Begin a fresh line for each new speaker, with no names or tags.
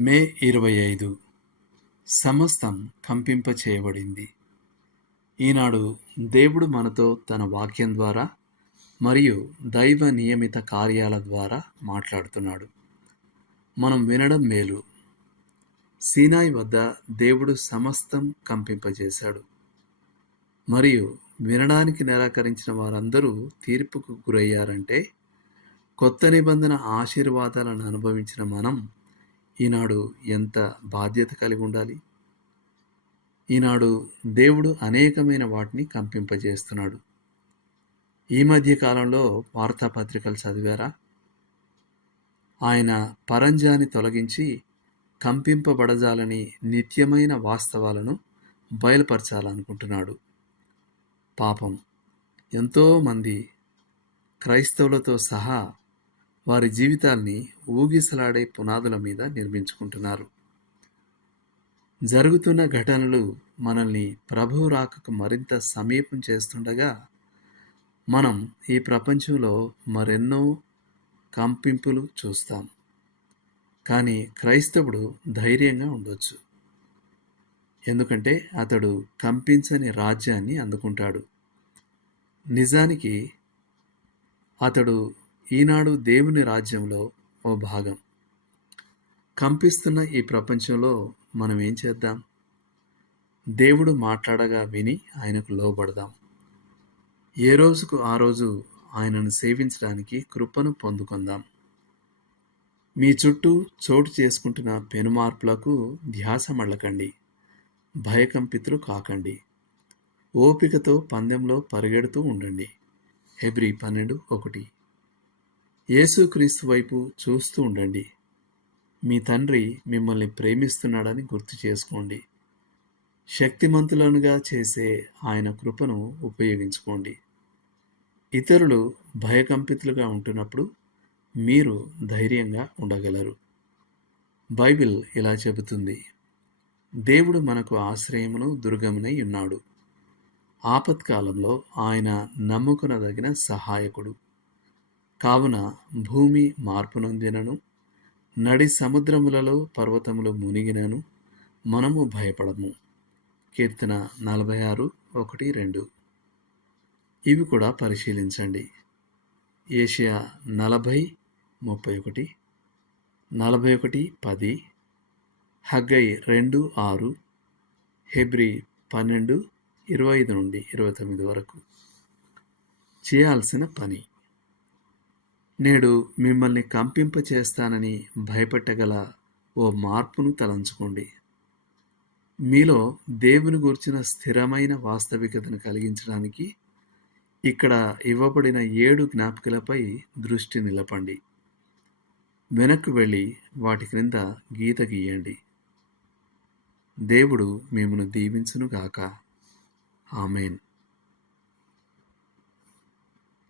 మే ఇరవై ఐదు. సమస్తం కంపింప చేయబడింది ఈనాడు దేవుడు మనతో తన వాక్యం ద్వారా మరియు దైవ నియమిత కార్యాల ద్వారా మాట్లాడుతున్నాడు. మనం వినడం మేలు. సీనాయి వద్ద దేవుడు సమస్తం కంపింపజేశాడు. మరియు వినడానికి నిరాకరించిన వారందరూ తీర్పుకు గురయ్యారంటే కొత్త నిబంధన ఆశీర్వాదాలను అనుభవించిన మనం ఈనాడు ఎంత బాధ్యత కలిగి ఉండాలి? ఈనాడు దేవుడు అనేకమైన వాటిని కంపింపజేస్తున్నాడు. ఈ మధ్య కాలంలో వార్తాపత్రికలు చదివారా? ఆయన పరంజాని తొలగించి కంపింపబడజాలని నిత్యమైన వాస్తవాలను బయలుపరచాలనుకుంటున్నాడు. పాపం ఎంతోమంది క్రైస్తవులతో సహా వారి జీవితాల్ని ఊగిసలాడే పునాదుల మీద నిర్మించుకుంటున్నారు. జరుగుతున్న ఘటనలు మనల్ని ప్రభువు రాకకు మరింత సమీపం చేస్తుండగా మనం ఈ ప్రపంచంలో మరెన్నో కంపింపులు చూస్తాం. కానీ క్రైస్తవుడు ధైర్యంగా ఉండొచ్చు. ఎందుకంటే అతడు కంపించని రాజ్యాన్ని అందుకుంటాడు. నిజానికి అతడు ఈనాడు దేవుని రాజ్యంలో ఓ భాగం. కంపిస్తున్న ఈ ప్రపంచంలో మనం ఏం చేద్దాం? దేవుడు మాట్లాడగా విని ఆయనకు లోబడదాం. ఏ రోజుకు ఆ రోజు ఆయనను సేవించడానికి కృపను పొందుకుందాం. మీ చుట్టూ చోటు చేసుకుంటున్న పెనుమార్పులకు ధ్యాస మళ్ళకండి భయకంపితులు కాకండి. ఓపికతో పందెంలో పరిగెడుతూ ఉండండి. ఎబ్రి పన్నెండు ఒకటి. యేసుక్రీస్తు వైపు చూస్తూ ఉండండి. మీ తండ్రి మిమ్మల్ని ప్రేమిస్తున్నాడని గుర్తు చేసుకోండి. శక్తిమంతులనుగా చేసే ఆయన కృపను ఉపయోగించుకోండి. ఇతరులు భయకంపితులుగా ఉంటున్నప్పుడు మీరు ధైర్యంగా ఉండగలరు. బైబిల్ ఇలా చెబుతుంది. దేవుడు మనకు ఆశ్రయమును దుర్గమునై ఉన్నాడు. ఆపత్కాలంలో ఆయన నమ్ముకునదగిన సహాయకుడు. కావున భూమి మార్పు నొందినను నడి సముద్రములలో పర్వతములు మునిగినను మనము భయపడము. కీర్తన నలభై ఆరు ఒకటి రెండు. ఇవి కూడా పరిశీలించండి. ఏషియా నలభై ముప్పై ఒకటి నలభై ఒకటి పది హగ్గై రెండు ఆరు హెబ్రి పన్నెండు ఇరవై ఐదు నుండి ఇరవై తొమ్మిది వరకు చేయాల్సిన పని. నేడు మిమ్మల్ని కంపింపచేస్తానని భయపెట్టగల ఓ మార్పును తలంచుకోండి. మీలో దేవుని గురించిన స్థిరమైన వాస్తవికతను కలిగించడానికి ఇక్కడ ఇవ్వబడిన ఏడు జ్ఞాపికలపై దృష్టి నిలపండి. వెనక్కు వెళ్ళి వాటి క్రింద గీత గీయండి. దేవుడు మిమ్మను దీవించునుగాక. ఆమెన్.